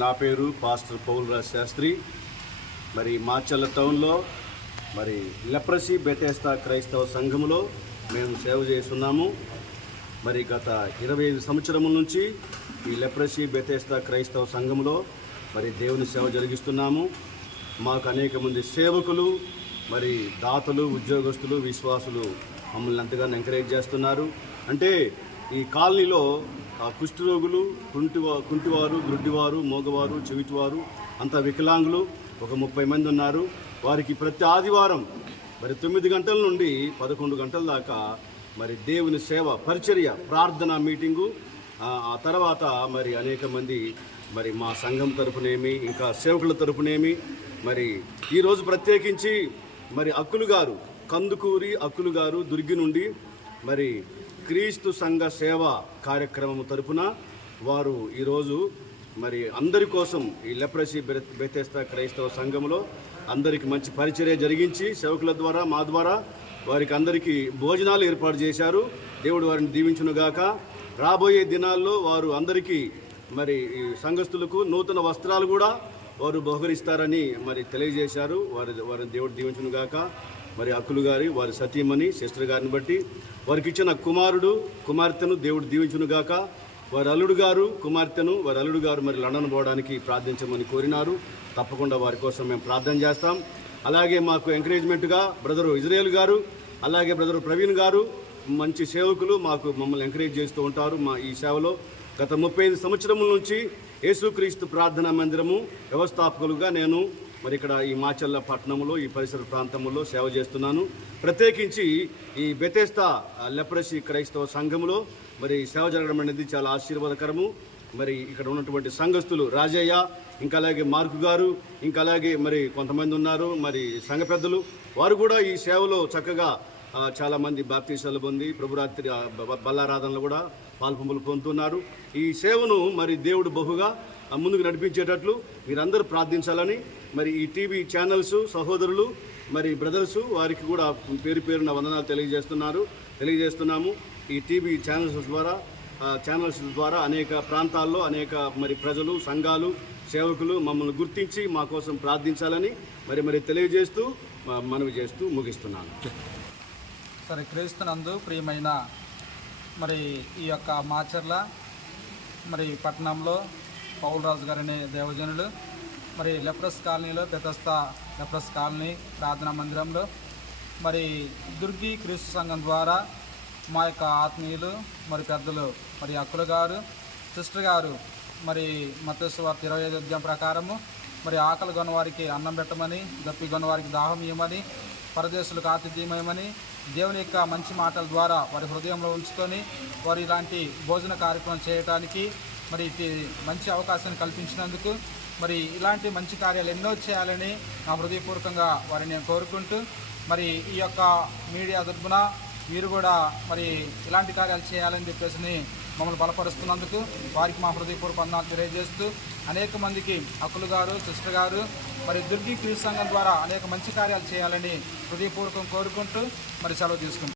నా పేరు పాస్టర్ పౌల్రాజ్ శాస్త్రి. మరి మాచల్ల టౌన్లో మరి లెప్రసీ బెటేస్తా క్రైస్తవ సంఘములో మేము సేవ చేస్తున్నాము. మరి గత ఇరవై ఐదు సంవత్సరముల నుంచి ఈ లెప్రసీ బెతేస్తా క్రైస్తవ సంఘములో మరి దేవుని సేవ జరిగిస్తున్నాము. మాకు అనేక మంది సేవకులు మరి దాతలు ఉద్యోగస్తులు విశ్వాసులు మమ్మల్ని ఎంతగానో ఎంకరేజ్ చేస్తున్నారు. అంటే ఈ కాలనీలో ఆ కుష్ఠరోగులు కుంటివా కుంటివారు గుడ్డివారు మోగవారు చెవిటివారు అంతా వికలాంగులు ఒక ముప్పై మంది ఉన్నారు. వారికి ప్రతి ఆదివారం మరి తొమ్మిది గంటల నుండి పదకొండు గంటల దాకా మరి దేవుని సేవ పరిచర్య ప్రార్థన మీటింగు ఆ ఆ తర్వాత మరి అనేక మంది మరి మా సంఘం తరపునేమి ఇంకా సేవకుల తరపునేమి మరి ఈరోజు ప్రత్యేకించి మరి అక్కులు గారు కందుకూరి అక్కులు గారు దుర్గి నుండి మరి క్రీస్తు సంఘ సేవ కార్యక్రమం తరపున వారు ఈరోజు మరి అందరి కోసం ఈ లెప్రసీ బెతేస్తా క్రైస్తవ సంఘంలో అందరికి మంచి పరిచర్య జరిగించి సేవకుల ద్వారా మా ద్వారా వారికి అందరికీ భోజనాలు ఏర్పాటు చేశారు. దేవుడు వారిని దీవించునుగాక రాబోయే దినాల్లో వారు అందరికీ మరి ఈ సంఘస్థులకు నూతన వస్త్రాలు కూడా వారు బహుకరిస్తారని మరి తెలియజేశారు. వారి వారిని దేవుడు దీవించునుగాక మరి అక్కులు గారి వారి సతీమణి సిస్టర్ గారిని బట్టి వారికి ఇచ్చిన కుమారుడు కుమార్తెను దేవుడు దీవించునుగాక వారి అల్లుడు గారు కుమార్తెను వారి అల్లుడు గారు మరి లండన్ పోవడానికి ప్రార్థించమని కోరినారు. తప్పకుండా వారి కోసం మేము ప్రార్థన చేస్తాం. అలాగే మాకు ఎంకరేజ్మెంట్గా బ్రదరు ఇజ్రాయేల్ గారు అలాగే బ్రదరు ప్రవీణ్ గారు మంచి సేవకులు మాకు మమ్మల్ని ఎంకరేజ్ చేస్తూ ఉంటారు మా ఈ సేవలో. గత ముప్పై ఐదు సంవత్సరముల నుంచి యేసుక్రీస్తు ప్రార్థనా మందిరము వ్యవస్థాపకులుగా నేను మరి ఇక్కడ ఈ మాచల్ల పట్టణంలో ఈ పరిసర ప్రాంతంలో సేవ చేస్తున్నాను. ప్రత్యేకించి ఈ బెతేస్తా లెప్రసీ క్రైస్తవ సంఘంలో మరి సేవ జరగడం అనేది చాలా ఆశీర్వాదకరము. మరి ఇక్కడ ఉన్నటువంటి సంఘస్థులు రాజయ్య ఇంకా అలాగే మార్కు గారు ఇంకా అలాగే మరి కొంతమంది ఉన్నారు మరి సంఘ పెద్దలు. వారు కూడా ఈ సేవలో చక్కగా చాలామంది బాప్తీసాలు పొంది ప్రభురాత్రి బల్లారాధనలు కూడా పాల్పొంపులు పొందుతున్నారు. ఈ సేవను మరి దేవుడు బహుగా ముందుకు నడిపించేటట్లు మీరందరూ ప్రార్థించాలని మరి ఈ టీవీ ఛానల్స్ సహోదరులు మరి బ్రదర్స్ వారికి కూడా పేరు పేరున వందనాలు తెలియజేస్తున్నారు. తెలియజేస్తున్నాము. ఈ టీవీ ఛానల్స్ ద్వారా ఛానల్స్ ద్వారా అనేక ప్రాంతాల్లో అనేక మరి ప్రజలు సంఘాలు సేవకులు మమ్మల్ని గుర్తించి మా కోసం ప్రార్థించాలని మరి మరి తెలియజేస్తూ మనవి చేస్తూ ముగిస్తున్నాను. సరే క్రీస్తునందు ప్రియమైన మరి ఈ యొక్క మాచర్ల మరి పట్టణంలో పౌలరాజు అనే దేవజనులు. మరి లెప్రస్ కాలనీలో పెతస్తా లెప్రస్ కాలనీ ప్రార్థనా మందిరంలో. మరి దుర్గి క్రీస్తు సంఘం ద్వారా మా యొక్క ఆత్మీయులు మరి పెద్దలు మరి అక్కుల గారు సిస్టర్ గారు మరి మత్స్యవార్త ఇరవై ఐదు అధ్యాయం ప్రకారము మరి ఆకలి గొనవారికి అన్నం పెట్టమని దప్పి కొన్న దాహం ఇవ్వమని పరదేశులకు ఆతిథ్యమేమని దేవుని యొక్క మంచి మాటల ద్వారా వారి హృదయంలో ఉంచుకొని వారు ఇలాంటి భోజన కార్యక్రమం చేయడానికి మరి మంచి అవకాశాన్ని కల్పించినందుకు మరి ఇలాంటి మంచి కార్యాలు ఎన్నో చేయాలని నా హృదయపూర్వకంగా వారిని నేను కోరుకుంటూ మరి ఈ యొక్క మీడియా తరఫున మీరు కూడా మరి ఇలాంటి కార్యాలు చేయాలని చెప్పేసి మమ్మల్ని బలపరుస్తున్నందుకు వారికి మా హృదయపూర్వక వందనాలు తెలియజేస్తూ అనేక మందికి అక్కులు గారు సిస్టర్ గారు మరి దుర్గి క్రీస్తు సంఘం ద్వారా అనేక మంచి కార్యాలు చేయాలని హృదయపూర్వకం కోరుకుంటూ మరి సెలవు తీసుకుంటాం